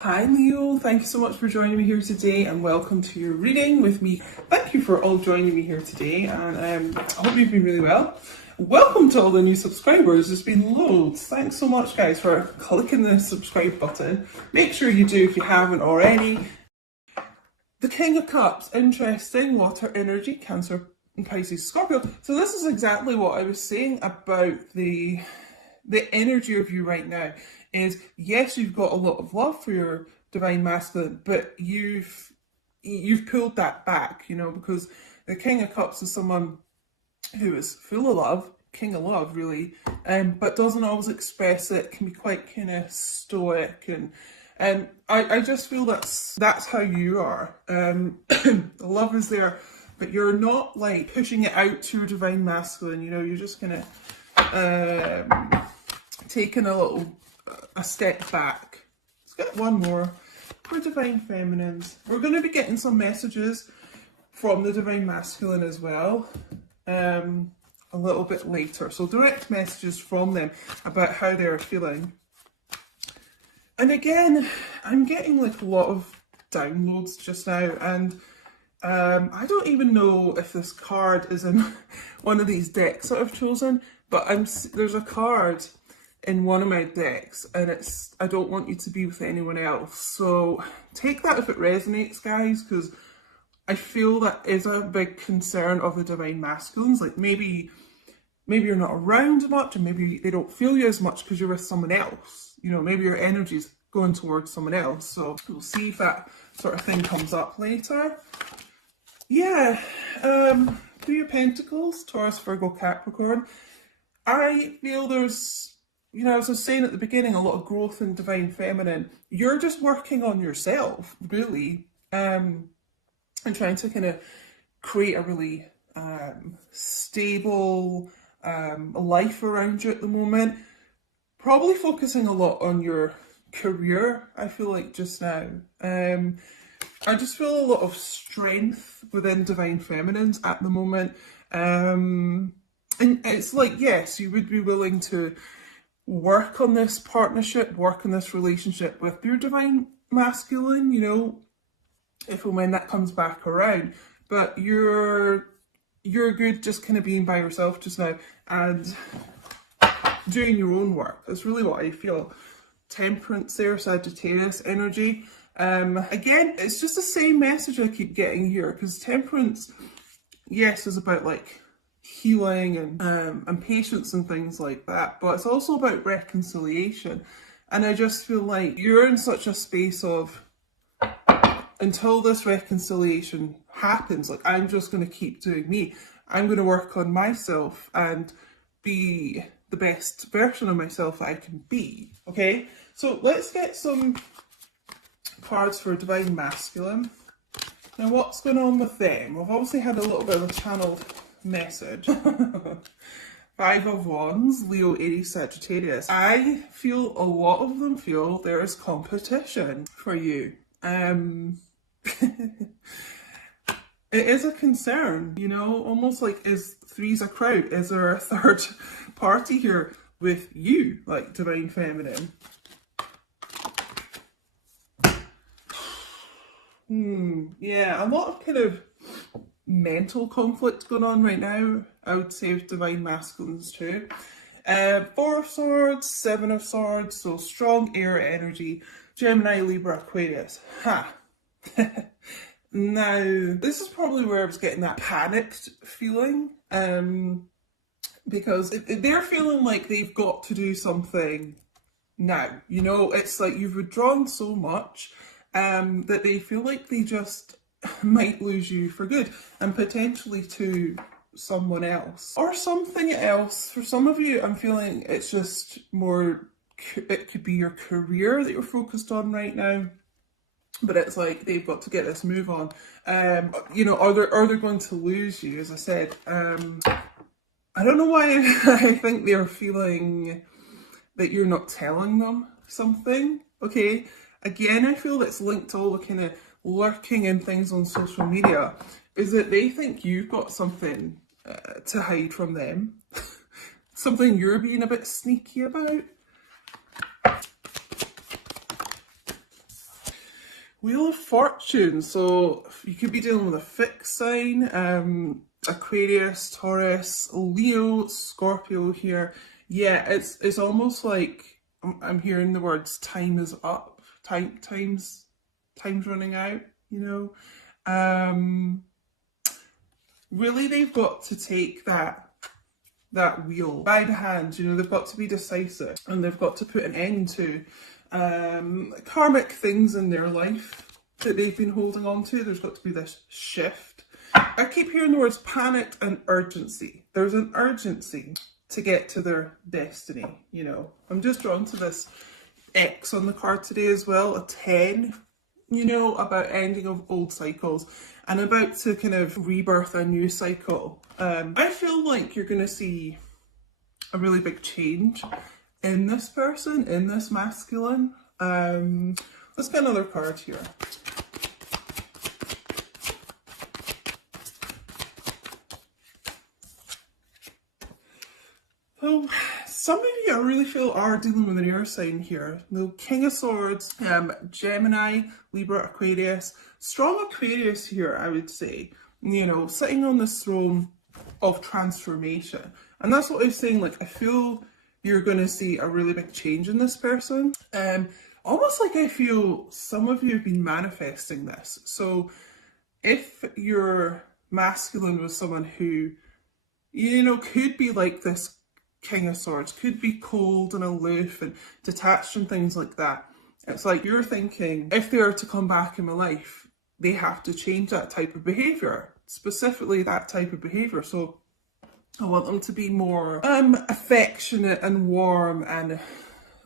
Hi Leo, thank you so much for joining me here today and welcome to your reading with me. Thank you for all joining me here today and I hope you've been really well. Welcome to all the new subscribers, there's been loads. Thanks so much guys for clicking the subscribe button. Make sure you do if you haven't already. The King of Cups, interesting, water energy, Cancer, and Pisces, Scorpio. So this is exactly what I was saying about the energy of you right now. Is yes, you've got a lot of love for your divine masculine, but you've pulled that back, because the King of Cups is someone who is full of love, king of love really, but doesn't always express it, can be quite kind of stoic, and I just feel that's how you are. The love is there, but you're not like pushing it out to your divine masculine, you're just kind of taking a step back. Let's get one more for divine feminines. We're going to be getting some messages from the divine masculine as well a little bit later, so direct messages from them about how they're feeling. And again, I'm getting like a lot of downloads just now, and I don't even know if this card is in one of these decks that I've chosen, but there's a card in one of my decks and it's I don't want you to be with anyone else. So take that if it resonates, guys, because I feel that is a big concern of the divine masculines. Like maybe you're not around much, and maybe they don't feel you as much because you're with someone else. Maybe your energy's going towards someone else. So we'll see if that sort of thing comes up later. Yeah, Three of Pentacles, Taurus, Virgo, Capricorn. I feel there's, as I was saying at the beginning, a lot of growth in divine feminine. You're just working on yourself, really, and trying to kind of create a really stable life around you at the moment. Probably focusing a lot on your career, I feel like, just now. I just feel a lot of strength within divine feminines at the moment. And it's like, yes, you would be willing to work on this partnership, work on this relationship with your divine masculine, if and when that comes back around. But you're good just kind of being by yourself just now and doing your own work. That's really what I feel. Temperance there, Sagittarius energy. Again, it's just the same message I keep getting here, because temperance, yes, is about like healing and patience and things like that, but it's also about reconciliation. And I just feel like you're in such a space of, until this reconciliation happens, like, I'm just going to keep doing me. I'm going to work on myself and be the best version of myself that I can be. Okay, so let's get some cards for divine masculine. Now, what's going on with them? We've obviously had a little bit of a channeled message. 5 of Wands, Leo, Aries, Sagittarius. I feel a lot of them feel there is competition for you. It is a concern, almost like, is three's a crowd? Is there a third party here with you, like divine feminine? Yeah, a lot of kind of mental conflict going on right now, I would say, with divine masculines too. 4 of Swords, 7 of Swords, so strong air energy, Gemini, Libra, Aquarius. Ha! Now, this is probably where I was getting that panicked feeling, because they're feeling like they've got to do something now. It's like you've withdrawn so much that they feel like they just might lose you for good, and potentially to someone else or something else. For some of you, I'm feeling it's just more, it could be your career that you're focused on right now, but it's like they've got to get this move on. Are they going to lose you? As I said, I don't know why I think they're feeling that you're not telling them something. Okay, again, I feel that's linked to all the kind of lurking and things on social media, is that they think you've got something to hide from them, something you're being a bit sneaky about. Wheel of Fortune. So you could be dealing with a fixed sign, Aquarius, Taurus, Leo, Scorpio here. Yeah, it's almost like I'm hearing the words time is up, time's running out, you know. Really they've got to take that wheel by the hand, you know, they've got to be decisive and they've got to put an end to karmic things in their life that they've been holding on to. There's got to be this shift. I keep hearing the words panic and urgency. There's an urgency to get to their destiny, you know. I'm just drawn to this X on the card today as well, a 10, you know, about ending of old cycles and about to kind of rebirth a new cycle. I feel like you're going to see a really big change in this person, in this masculine. Let's get another card here. So, some of you I really feel are dealing with an air sign here. The King of Swords, Gemini, Libra, Aquarius. Strong Aquarius here, I would say. You know, sitting on this throne of transformation. And that's what I was saying, like, I feel you're going to see a really big change in this person. Almost like I feel some of you have been manifesting this. So if your masculine was someone who, you know, could be like this King of Swords, could be cold and aloof and detached and things like that, it's like you're thinking, if they are to come back in my life, they have to change that type of behaviour, specifically that type of behaviour. So I want them to be more affectionate and warm and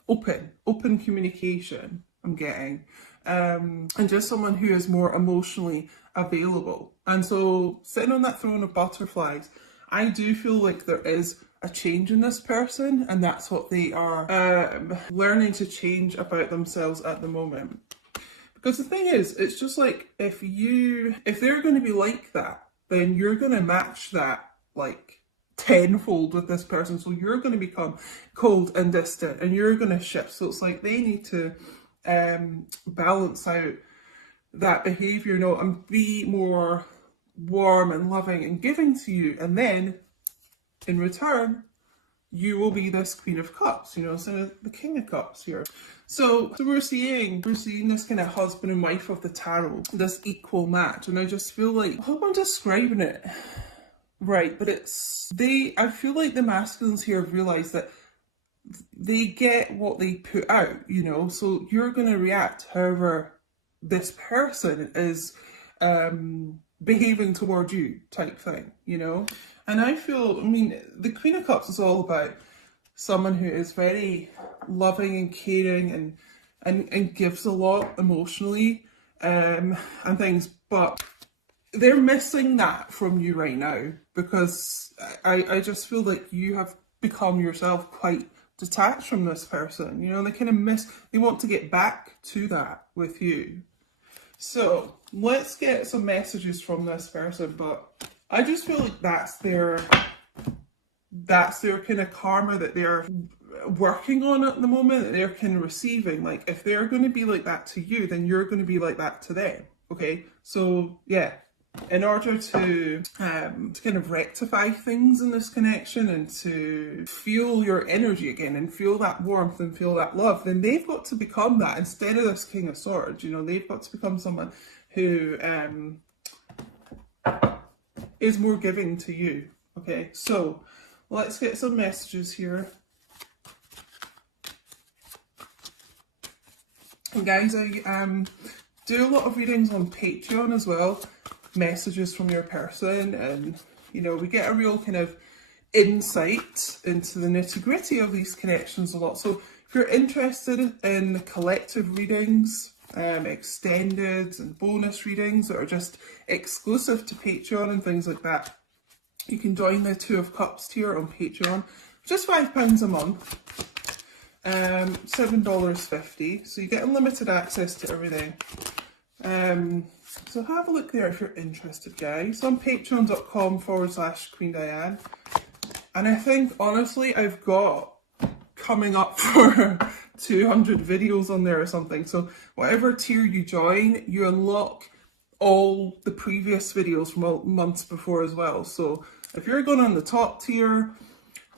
open communication, I'm getting. And just someone who is more emotionally available. And so sitting on that throne of butterflies, I do feel like there is a change in this person, and that's what they are learning to change about themselves at the moment. Because the thing is, it's just like if they're going to be like that, then you're going to match that like tenfold with this person. So you're going to become cold and distant and you're going to shift. So it's like they need to balance out that behaviour, you know, and be more warm and loving and giving to you. And then in return, you will be this Queen of Cups, you know, so the King of Cups here. So we're seeing this kind of husband and wife of the tarot, this equal match. And I just feel like, I hope I'm describing it right, but I feel like the masculines here have realised that they get what they put out, you know, so you're going to react however this person is behaving toward you type thing, you know. And I feel, I mean, the Queen of Cups is all about someone who is very loving and caring and gives a lot emotionally and things, but they're missing that from you right now, because I just feel like you have become yourself quite detached from this person, you know. They want to get back to that with you. So let's get some messages from this person, but I just feel like that's their kind of karma that they're working on at the moment, that they're kind of receiving. Like, if they're going to be like that to you, then you're going to be like that to them. Okay, so yeah, in order to kind of rectify things in this connection and to feel your energy again and feel that warmth and feel that love, then they've got to become that instead of this King of Swords. You know, they've got to become someone who is more giving to you. Okay, so let's get some messages here. And guys, I do a lot of readings on Patreon as well, messages from your person, and you know, we get a real kind of insight into the nitty-gritty of these connections a lot. So if you're interested in collective readings, extended and bonus readings that are just exclusive to Patreon and things like that, you can join the Two of Cups tier on Patreon, just £5 a month, $7.50, so you get unlimited access to everything. So have a look there if you're interested, guys, on patreon.com/Queen Diane. And I think, honestly, I've got coming up for 200 videos on there or something. So whatever tier you join, you unlock all the previous videos from months before as well. So if you're going on the top tier,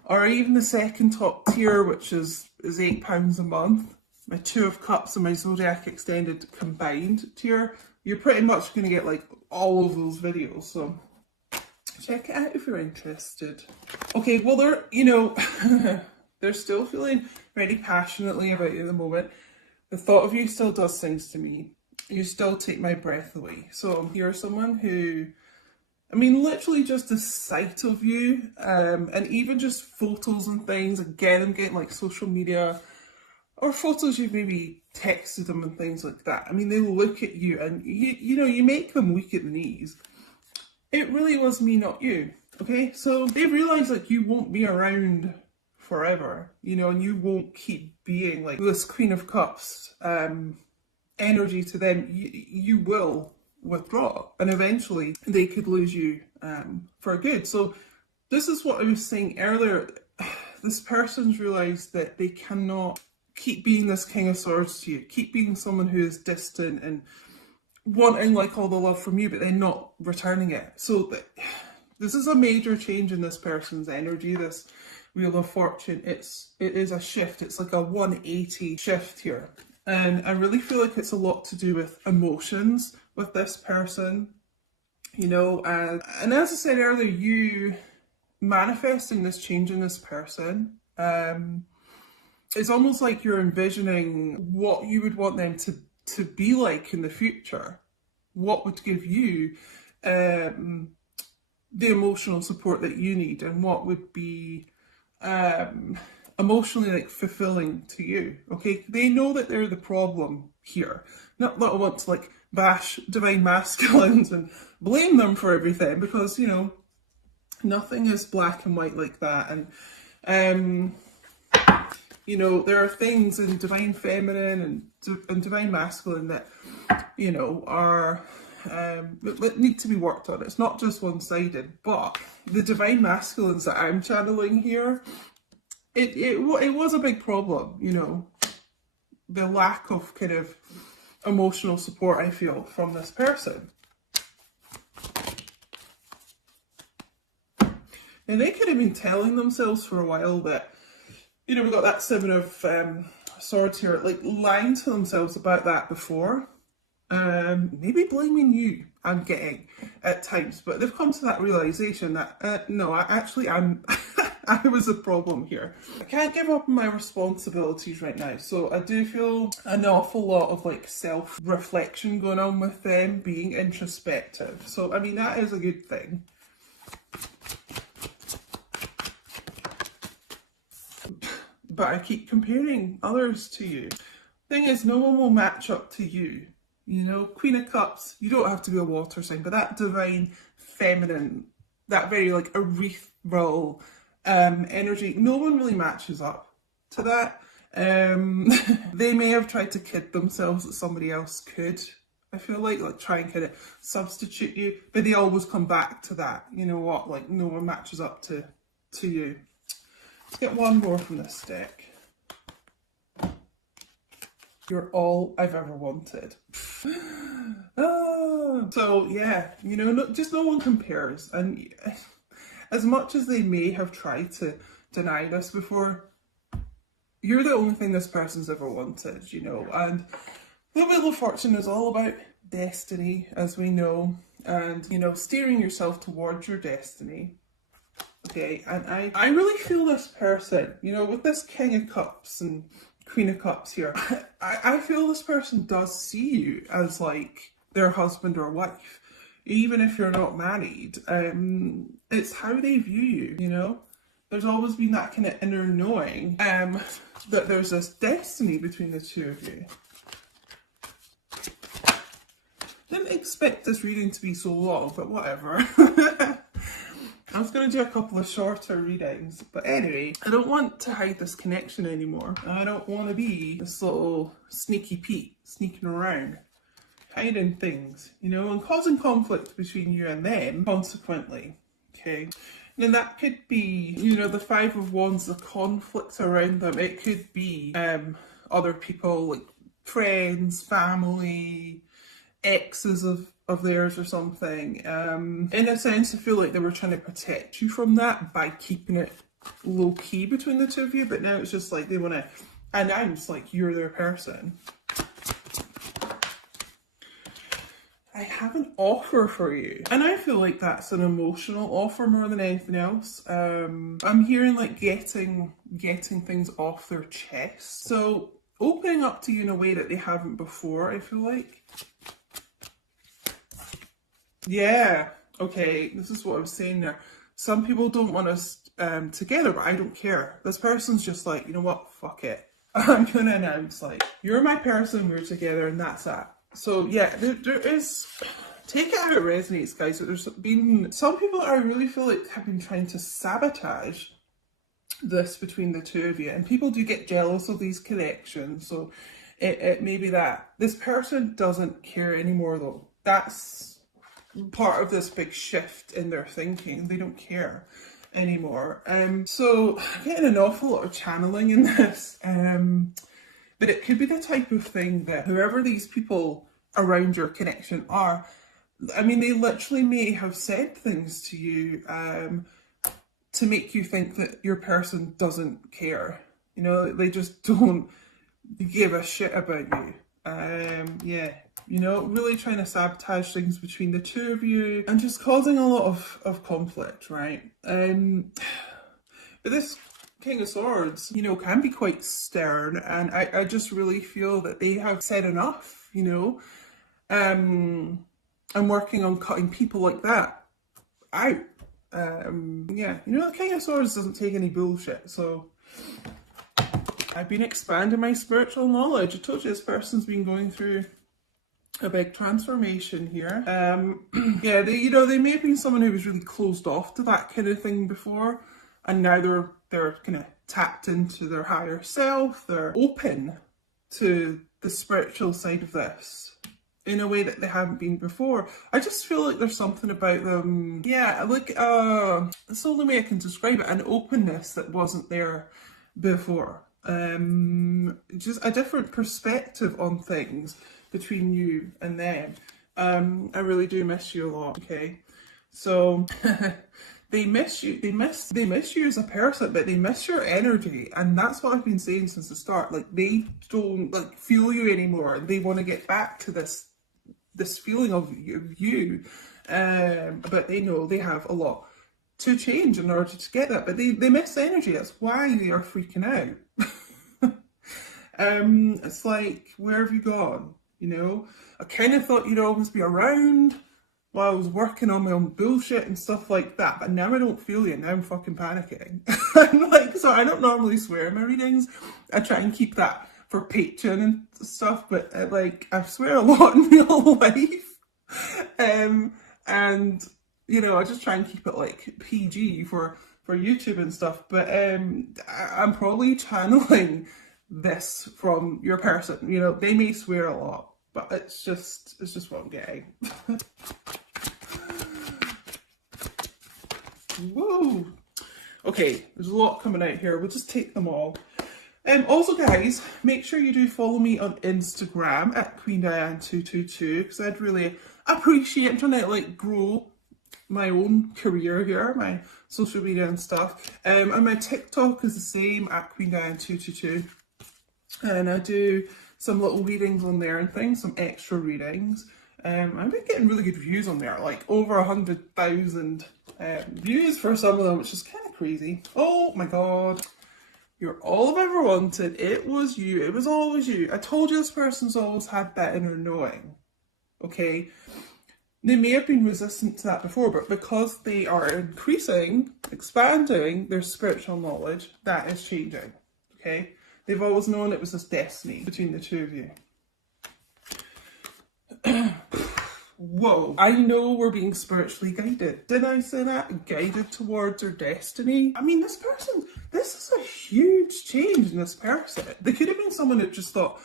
or even the second top tier, which is £8 a month, my Two of Cups and my Zodiac Extended combined tier, you're pretty much going to get like all of those videos. So check it out if you're interested. Okay, well, they're still feeling very passionately about you at the moment. The thought of you still does things to me. You still take my breath away. So you're someone who, I mean, literally just the sight of you, and even just photos and things, again, I'm getting like social media, or photos you've maybe texted them and things like that. I mean, they look at you and you make them weak at the knees. It really was me, not you. Okay, so they realize like you won't be around forever, and you won't keep being like this Queen of Cups energy to them. You will withdraw, and eventually they could lose you for good. So this is what I was saying earlier. This person's realized that they cannot keep being this King of Swords to you, keep being someone who is distant and wanting like all the love from you, but then not returning it. So this is a major change in this person's energy, this Wheel of Fortune. It is a shift. It's like a 180 shift here. And I really feel like it's a lot to do with emotions with this person, and as I said earlier, you manifesting this change in this person, it's almost like you're envisioning what you would want them to be like in the future, what would give you the emotional support that you need, and what would be emotionally like fulfilling to you. Okay, they know that they're the problem here. Not that I want to like bash divine masculines and blame them for everything, because nothing is black and white like that. And there are things in divine feminine and divine masculine that are that need to be worked on. It's not just one-sided. But the divine masculines that I'm channeling here, it was a big problem, the lack of kind of emotional support I feel from this person. And they could have been telling themselves for a while that, we got that Seven of Swords here, like lying to themselves about that before. Maybe blaming you, I'm getting at times, but they've come to that realization that no, I'm I was a problem here. I can't give up on my responsibilities right now, so I do feel an awful lot of like self-reflection going on with them, being introspective. So I mean, that is a good thing. But I keep comparing others to you. Thing is, no one will match up to you. Queen of Cups, you don't have to be a water sign, but that divine feminine, that very like ethereal energy, no one really matches up to that. They may have tried to kid themselves that somebody else could, I feel like try and kind of substitute you, but they always come back to that. Like no one matches up to you. Let's get one more from this deck. You're all I've ever wanted. So yeah, just no one compares. And as much as they may have tried to deny this before, you're the only thing this person's ever wanted, And the Wheel of Fortune is all about destiny, as we know, and, steering yourself towards your destiny. Okay, and I really feel this person, with this King of Cups and Queen of Cups here, I feel this person does see you as like their husband or wife, even if you're not married. It's how they view you, There's always been that kind of inner knowing that there's this destiny between the two of you. Didn't expect this reading to be so long, but whatever. I was going to do a couple of shorter readings, but anyway, I don't want to hide this connection anymore. I don't want to be this little sneaky Pete sneaking around, hiding things, and causing conflict between you and them, consequently. Okay, And that could be, you know, the Five of Wands, the conflict around them. It could be other people, like friends, family, exes of theirs or something. In a sense, I feel like they were trying to protect you from that by keeping it low key between the two of you, but now it's just like they want to announce like you're their person. I have an offer for you, and I feel like that's an emotional offer more than anything else. I'm hearing like getting things off their chest, so opening up to you in a way that they haven't before, I feel like. Yeah, okay, this is what I was saying there. Some people don't want us together, but I don't care. This person's just like, you know what, fuck it. I'm gonna announce like, you're my person, we're together, and that's that. So yeah, there is, take it how it resonates, guys. So there's been some people that I really feel like have been trying to sabotage this between the two of you, and people do get jealous of these connections. So it may be that this person doesn't care anymore, though. That's part of this big shift in their thinking. They don't care anymore. So I'm getting an awful lot of channeling in this. But it could be the type of thing that whoever these people around your connection are, I mean, they literally may have said things to you to make you think that your person doesn't care. You know, they just don't give a shit about you. Yeah, you know, really trying to sabotage things between the two of you and just causing a lot of conflict, right? But this King of Swords, you know, can be quite stern, and I just really feel that they have said enough, you know. I'm working on cutting people like that out. Yeah, you know, the King of Swords doesn't take any bullshit, so I've been expanding my spiritual knowledge. I told you this person's been going through a big transformation here. Yeah, they may have been someone who was really closed off to that kind of thing before, and now they're kind of tapped into their higher self. They're open to the spiritual side of this in a way that they haven't been before. I just feel like there's something about them, yeah, like that's the only way I can describe it, an openness that wasn't there before. Just a different perspective on things between you and them. I really do miss you a lot, okay? So they miss you, they miss you as a person, but they miss your energy, and that's what I've been saying since the start. Like, they don't like feel you anymore. They want to get back to this feeling of you, but they know they have a lot to change in order to get that, but they miss energy. That's why they are freaking out. It's like, where have you gone? You know, I kind of thought you'd always be around while I was working on my own bullshit and stuff like that, but now I don't feel you. Now I'm fucking panicking. I'm like, so I don't normally swear in my readings. I try and keep that for Patreon and stuff, but like, I swear a lot in real life. And you know, I just try and keep it like PG for YouTube and stuff, but I'm probably channeling this from your person. You know, they may swear a lot, but it's just what I'm getting. Whoa. Okay, there's a lot coming out here. We'll just take them all. Also, guys, make sure you do follow me on Instagram at QueenDiane222, because I'd really appreciate, I'm trying to like grow my own career here, my social media and stuff. And my TikTok is the same, at QueenDiane222. And I do some little readings on there and things, some extra readings. I've been getting really good views on there, like over 100,000 views for some of them, which is kind of crazy. Oh my god. You're all I've ever wanted. It was you. It was always you. I told you this person's always had that inner knowing. Okay? They may have been resistant to that before, but because they are increasing, expanding their spiritual knowledge, that is changing. Okay? They've always known it was this destiny between the two of you. Whoa. I know we're being spiritually guided. Did I say that? Guided towards their destiny? I mean, this is a huge change in this person. They could have been someone that just thought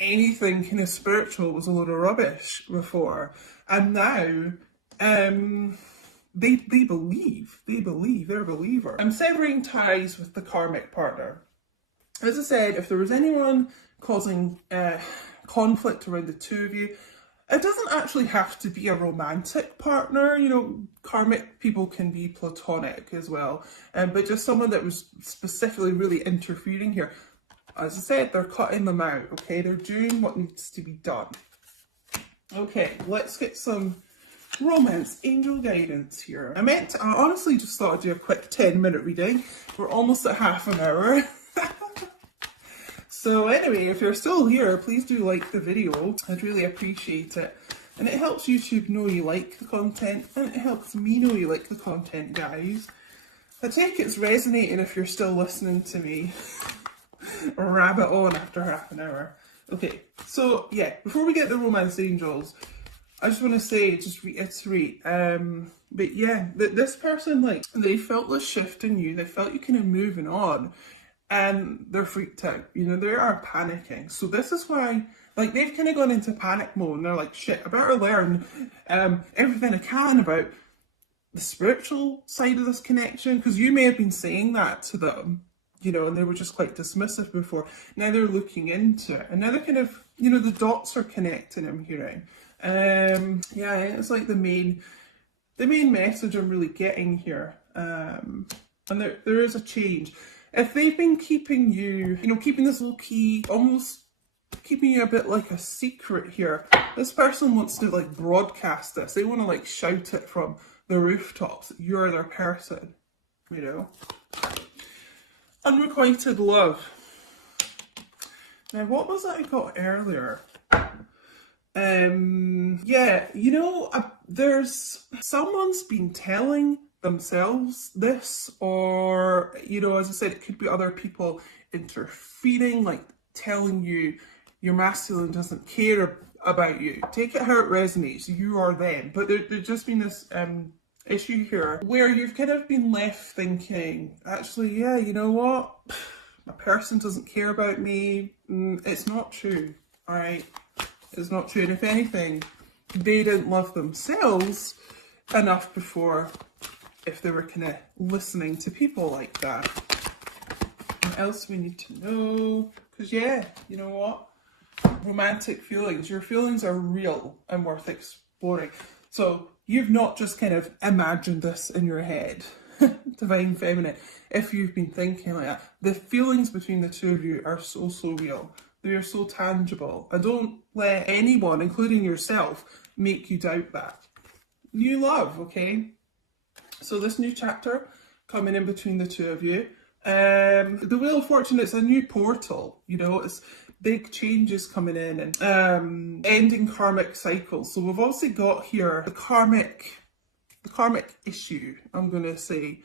anything kind of spiritual was a load of rubbish before. And now, they believe, they're a believer. I'm severing ties with the karmic partner. As I said, if there was anyone causing conflict around the two of you, it doesn't actually have to be a romantic partner. You know, karmic people can be platonic as well, but just someone that was specifically really interfering here. As I said, they're cutting them out, okay? They're doing what needs to be done. Okay, let's get some romance angel guidance here. I honestly just thought I'd do a quick 10-minute reading. We're almost at half an hour. So anyway, if you're still here, please do like the video. I'd really appreciate it. And it helps YouTube know you like the content, and it helps me know you like the content, guys. I take it's resonating if you're still listening to me rabbit on after half an hour. Okay, so yeah, before we get the romance angels, I just want to say, just reiterate, but yeah, this person, like, they felt this shift in you, they felt you kind of moving on, and they're freaked out, you know, they are panicking. So this is why, like, they've kind of gone into panic mode, and they're like, shit, I better learn everything I can about the spiritual side of this connection, because you may have been saying that to them, you know, and they were just quite dismissive before. Now they're looking into it, and now they're kind of, you know, the dots are connecting, I'm hearing. Yeah, it's like the main message I'm really getting here. And there is a change. If they've been keeping you, you know, keeping this low key, almost keeping you a bit like a secret here, this person wants to like broadcast this. They want to like shout it from the rooftops. You're their person, you know. Unrequited love. Now, what was that I got earlier? Yeah, you know, there's someone's been telling themselves this, or, you know, as I said, it could be other people interfering, like telling you your masculine doesn't care about you. Take it how it resonates. You are them. But there's just been this issue here where you've kind of been left thinking, actually, yeah, you know what? My person doesn't care about me. It's not true, all right? It's not true. And if anything, they didn't love themselves enough before, if they were kind of listening to people like that. What else we need to know? Because yeah, you know what? Romantic feelings. Your feelings are real and worth exploring. So you've not just kind of imagined this in your head. Divine Feminine. If you've been thinking like that, the feelings between the two of you are so real. They are so tangible. And don't let anyone, including yourself, make you doubt that. New love, okay? So this new chapter coming in between the two of you. The Wheel of Fortune, it's a new portal, you know, it's big changes coming in, and ending karmic cycles. So we've also got here the karmic issue, I'm going to say.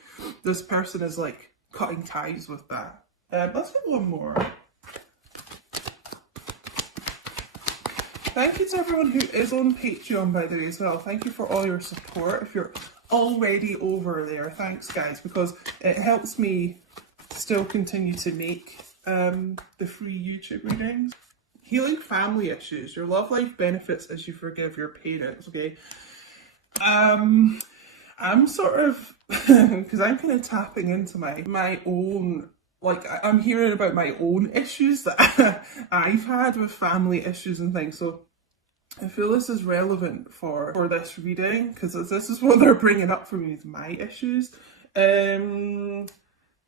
This person is like cutting ties with that. Let's get one more. Thank you to everyone who is on Patreon, by the way, as well. Thank you for all your support. If you're already over there, thanks guys, because it helps me still continue to make the free YouTube readings. Healing family issues. Your love life benefits as you forgive your parents, okay? I'm sort of, because I'm kind of tapping into my own, like, I'm hearing about my own issues that I've had with family issues and things. So I feel this is relevant for this reading, because this is what they're bringing up for me, is my issues.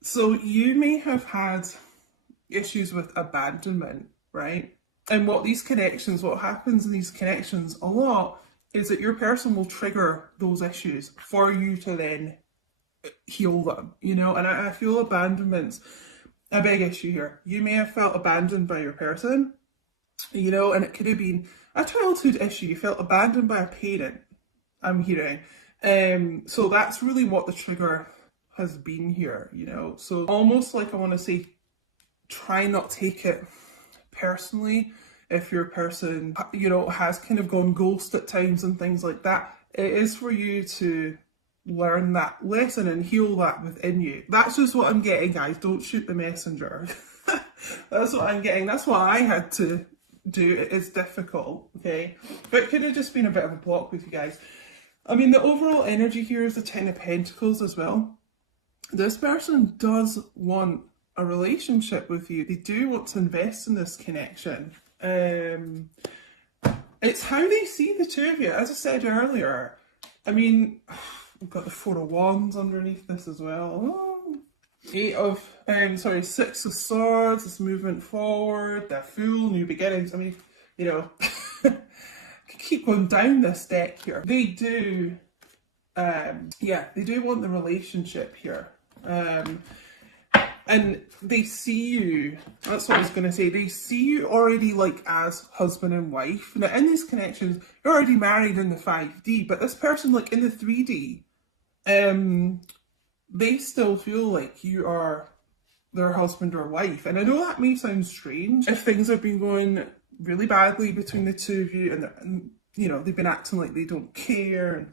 So you may have had issues with abandonment, right? And what happens in these connections a lot is that your person will trigger those issues for you to then heal them, you know? And I feel abandonment's a big issue here. You may have felt abandoned by your person, you know, and it could have been a childhood issue. You felt abandoned by a parent, I'm hearing. So that's really what the trigger has been here, you know? So almost like, I want to say, try not take it personally if your person, you know, has kind of gone ghost at times and things like that. It is for you to learn that lesson and heal that within you. That's just what I'm getting, guys. Don't shoot the messenger. That's what I'm getting. That's what I had to do. It is difficult, okay? But it could have just been a bit of a block with you guys. I mean, the overall energy here is the Ten of Pentacles as well. This person does want a relationship with you. They do want to invest in this connection. It's how they see the two of you. As I said earlier, I mean, we've got the Four of Wands underneath this as well. Oh. Six of Swords, this movement forward, the Fool, new beginnings. I mean, you know, keep going down this deck here. They do, they do want the relationship here. And they see you, that's what I was going to say, they see you already like as husband and wife. Now in these connections, you're already married in the 5D, but this person like in the 3D, they still feel like you are their husband or wife. And I know that may sound strange if things have been going really badly between the two of you and you know, they've been acting like they don't care and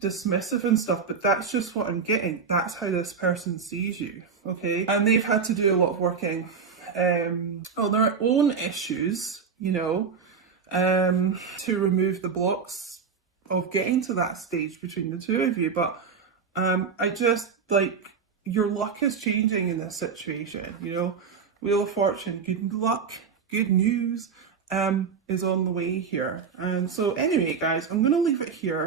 dismissive and stuff, but that's just what I'm getting. That's how this person sees you, okay? And they've had to do a lot of working on their own issues, you know, to remove the blocks of getting to that stage between the two of you. But I just, like, your luck is changing in this situation, you know? Wheel of Fortune, good luck, good news is on the way here. And so anyway, guys, I'm going to leave it here.